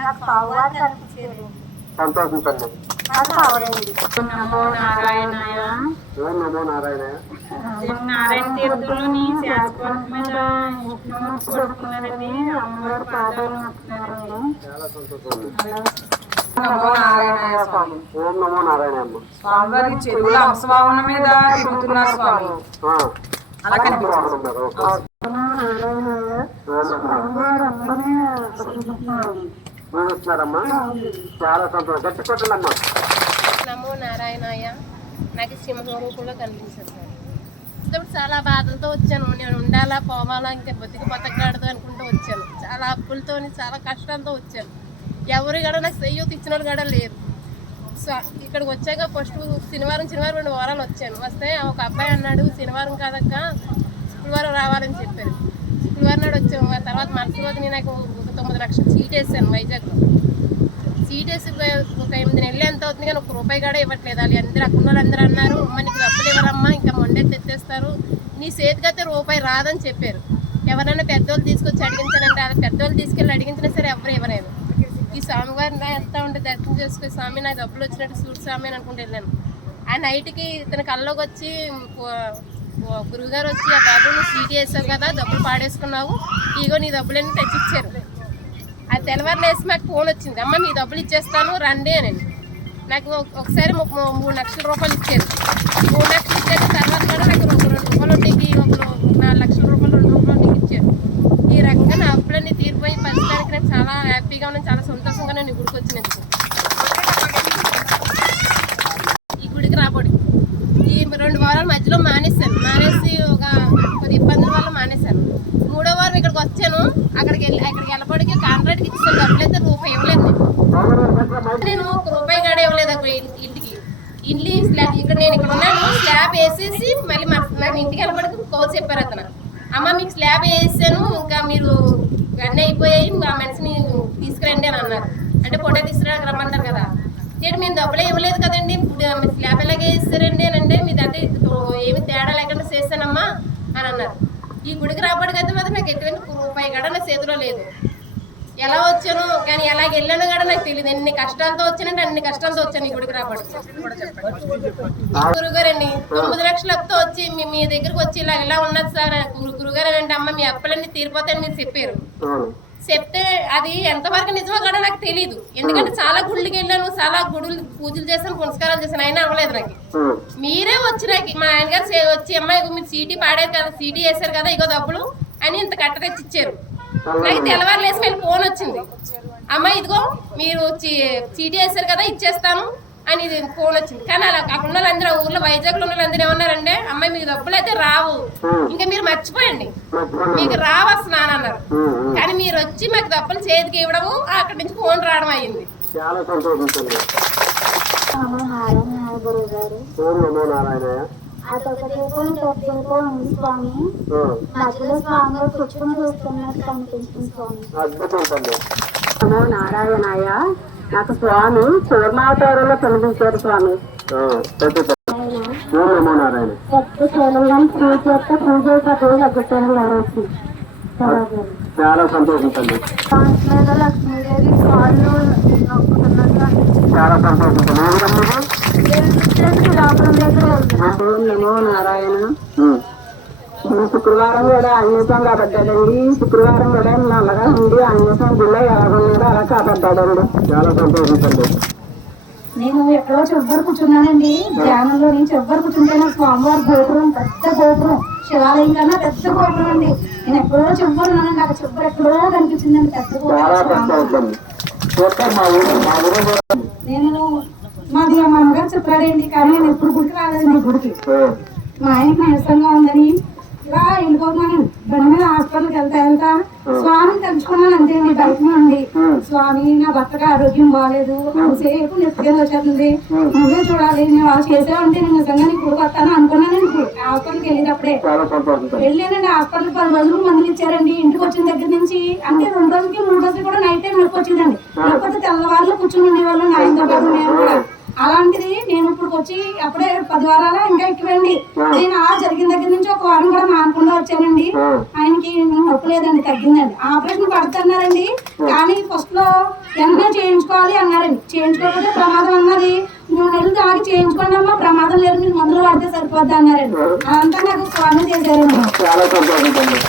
నాకు పావుగా సంతోషించండి. నాకు నమో నారాయణాయ. ఓం నమో నారాయణ నారాయణ తీర్థంలోని శాశ్వత మీద నమస్సు కొడుకున్నారండి అమ్మవారి పాదాలు నొక్కున్నారండి. చాలా సంతోషం నమో నారాయణ స్వామి. ఓం నమో నారాయణ అమ్మ స్వామివారి చెరువుల అంశభావన మీద తిరుగుతున్నారు స్వామి. అలా కనిపించింది. నమో చూస్తున్నారమ్మా చాలా సంతోషం. గట్టి నమో నారాయణాయ నాకు సింహ రూపంలో కనిపించారు సార్ ఇప్పుడు చాలా బాధలతో వచ్చాను. నేను ఉండాలా పోవాలా ఇంకా బతికి బతకూడదు అనుకుంటూ వచ్చాను. చాలా అప్పులతో చాలా కష్టంతో వచ్చాను. ఎవరు కూడా నాకు సెయ్యూత్ ఇచ్చిన వాళ్ళు కూడా లేరు. సో ఇక్కడికి వచ్చాక ఫస్ట్ శనివారం శనివారం రెండు వారాలు వచ్చాను. వస్తే ఒక అబ్బాయి అన్నాడు శనివారం కాదక్క శుక్రవారం రావాలని చెప్పారు. శుక్రవారం నాడు వచ్చాము తర్వాత మరుసటి రోజు నేను నాకు ఒక తొమ్మిది లక్షలు సీట్ వేసాను వైజాగ్లో. సీట్ వేసి ఒక ఎనిమిది నెలలు ఎంత అవుతుంది కానీ ఒక రూపాయి కూడా ఇవ్వట్లేదు. వాళ్ళు అందరూ అక్కడ వాళ్ళు అన్నారు మనకి నీకు డబ్బులు ఇవ్వరమ్మా ఇంకా మొండే తెచ్చేస్తారు. నీ చేతికైతే రూపాయి రాదని చెప్పారు. ఎవరైనా పెద్దోళ్ళు తీసుకొచ్చి అడిగించానంటే అది పెద్దోళ్ళు తీసుకెళ్ళి అడిగించినా సరే ఎవరు ఇవ్వలేదు. ఈ స్వామివారిని ఎంత ఉంటే దర్శనం చేసుకుని స్వామి నాకు డబ్బులు వచ్చినట్టు చూడు స్వామి అని అనుకుంటూ వెళ్ళాను. ఆ నైట్కి ఇతని కల్లోకి వచ్చి గురువుగారు వచ్చి ఆ బాబు నువ్వు సీట్ వేసావు కదా డబ్బులు పాడేసుకున్నావు. ఇగో నీ డబ్బులన్నీ తెచ్చిచ్చారు. అది తెల్లవారు లేసి మాకు ఫోన్ వచ్చింది. అమ్మ మీ డబ్బులు ఇచ్చేస్తాను రండి అని నాకు ఒకసారి మూడు లక్షల రూపాయలు ఇచ్చారు. మూడు లక్షలు ఇచ్చారు తర్వాత కూడా నాకు రెండు రూపాయలు వడ్డీకి ఒక నాలుగు లక్షల రూపాయలు రెండు రూపాయలు వడ్డీకి ఇచ్చారు. ఈ రకంగా నా అప్పులన్నీ తీరిపోయి ప్రస్తుతానికి నేను చాలా హ్యాపీగా ఉన్నాను చాలా సంతోషంగా నేను గుడికి వచ్చినందుకు ఈ గుడికి రాబడి ఈ రెండు వారాల మధ్యలో మానేశాను మానేసి ఒక కొద్ది ఇబ్బందుల వల్ల మానేశాను మూడో వారం ఇక్కడికి వచ్చాను అక్కడికి వెళ్ళి అక్కడికి వెళ్ళబడికి కాంట్రాక్ట్కి ఇచ్చాను డబ్బులైతే రూపాయి ఇవ్వలేదు. నేను. ఒక రూపాయి కాడ ఇవ్వలేదు అక్కడ ఇంటికి. ఇల్లు స్లాబ్ ఇక్కడ నేను ఇక్కడ ఉన్నాను స్లాబ్ వేసేసి మళ్ళీ మా నాకు ఇంటికి వెళ్ళబడికి కోల్ చెప్పారు అతను. అమ్మ మీకు స్లాబ్ వేసాను ఇంకా మీరు అన్నీ అయిపోయాయి ఆ మనిషిని తీసుకురండి అని అన్నారు. అంటే ఫోటో తీసుకురానికి రమ్మంటారు కదా. నేను మేము డబ్బులే ఇవ్వలేదు కదండి స్లాబ్ ఎలాగే ఇస్తారండి అని అంటే మీ దగ్గర ఏమి తేడా లేకుండా చేస్తానమ్మా అని అన్నారు. ఈ గుడికి రాబడి కదా మాత్రం నాకు ఎటువంటి రూపాయి కూడా నా చేతిలో లేదు. ఎలా వచ్చాను కానీ ఎలా వెళ్ళాను కూడా నాకు తెలియదు ఎన్ని కష్టాలతో వచ్చానంటే అన్ని కష్టాలతో వచ్చాను ఈ గుడికి రాబడి. గురుగారండి తొమ్మిది లక్షలతో వచ్చి మీ దగ్గరకు వచ్చి ఇలా ఇలా ఉన్నది సార్. గురుగారు అంటే అమ్మ మీ అప్పులన్నీ తీరిపోతాయని మీరు చెప్పారు. చెప్తే అది ఎంతవరకు నిజమో కూడా నాకు తెలియదు ఎందుకంటే చాలా గుళ్ళకి వెళ్ళాను చాలా గుడులు పూజలు చేశాను పునస్కారాలు చేశాను అయినా అవ్వలేదు నాకు. ఉం. మీరే వచ్చి నాకు మా ఆయనగారు వచ్చి అమ్మాయి మీరు సీటీ పాడారు కదా సీటీ వేశారు కదా ఇగో డబ్బులు అని ఇంత కట్ట తెచ్చి ఇచ్చారు నాకు తెల్లవారు లేసి మళ్ళీ ఫోన్ వచ్చింది. అమ్మ ఇదిగో మీరు చీటీ వేశారు కదా ఇచ్చేస్తాను. అని ఇది ఫోన్ వచ్చింది. కానీ అలా అక్కడ ఉన్న వాళ్ళందరూ ఊర్లో వైజాగ్లో ఉన్న వాళ్ళందరూ ఏమన్నారంటే అమ్మాయి మీకు డబ్బులు అయితే రావు. ఇంకా మీరు మర్చిపోయండి. మీకు రావు అసలు అని అన్నారు. కానీ మీరు వచ్చి మాకు డబ్బులు చేతికి ఇవ్వడము అక్కడి నుంచి ఫోన్ రావడం చాలా ఉంది స్వామి. మధ్యలో స్వామి కూర్చొని చూస్తున్నట్టు కనిపిస్తుంది స్వామి. అద్భుతం నారాయణాయ నాకు స్వామి పూర్ణావతారంలో కనిపించారు స్వామి. తల్లి. నారాయణ. పూజ యొక్క పూజ ఎవరికి చాలా నొక్కుతున్నట్టు అనిపిస్తుంది. చాలా ఓం నమో నారాయణ. ఈ శుక్రవారం కూడా అన్యసం కాపాడ్డాడండి శుక్రవారం కూడా నల్లగా ఉండి అన్యసం గుళ్ళో ఎలాగున్నాడో అలా కాపాడ్డాడండి చాలా సంతోషించండి. నేను ఎక్కడో చివరి కూర్చున్నానండి. ధ్యానంలో నుంచి చివరి కూర్చుంటే నాకు స్వామివారి గోపురం పెద్ద గోపురం. శివాలయం కన్నా పెద్ద గోపురం అండి. నేను ఎక్కడో చివరి ఉన్నానండి నాకు చివరి ఎక్కడో కనిపించిందండి. పెద్ద చాలా గోపురం కూడా- నేను మాది మా అమ్మగారు చెప్పాడండి కానీ నేను ఎప్పుడు గుడికి రాలేదండి గుడికి. మా ఆయనకి నీరసంగా ఉందని ఇలా వెళ్ళిపోతున్నాను బండి మీద హాస్పిటల్కి వెళ్తా వెళ్తా స్వామిని తెలుసుకున్నాను అంతే బయట నుండి స్వామి నా భర్తకి ఆరోగ్యం బాగాలేదు సేపు నెత్తికేది వచ్చేస్తుంది. నువ్వే చూడాలి నేను వాళ్ళు చేసావంటే నేను నిజంగా నీకు గుడికి వస్తాను అనుకున్నానండి హాస్పిటల్కి వెళ్ళేటప్పుడే. చాలా సంతోషించండి వెళ్ళానండి హాస్పిటల్ పది రోజులు మందులు ఇచ్చారండి. ఇంటికి వచ్చిన దగ్గర నుంచి అంటే రెండు రోజులకి మూడు రోజులకి కూడా నైట్ టైం నొప్పి వచ్చిందండి. లేకపోతే తెల్లవారులు కూర్చుని ఉండేవాళ్ళు నాయనతో పాటు నేను కూడా. వచ్చి అప్పుడే పది వారాల ఇంకా ఎక్కువండి నేను ఆ జరిగిన దగ్గర నుంచి ఒక వారం కూడా మానకుండా వచ్చానండి. ఆయనకి నొప్పి లేదండి తగ్గిందండి. ఆపరేషన్ పడుతున్నారండి. కానీ ఫస్ట్లో వెంటనే చేయించుకోవాలి అన్నారండి. చేయించుకోకపోతే ప్రమాదం అన్నది మూడు నెలలు దాగి చేయించుకోండి అమ్మా ప్రమాదం లేదు మీరు మందులు వాడితే సరిపోద్ది అన్నారండి. అంతా నాకు స్వామి చేశారండి. చాలా సంతోషం తల్లి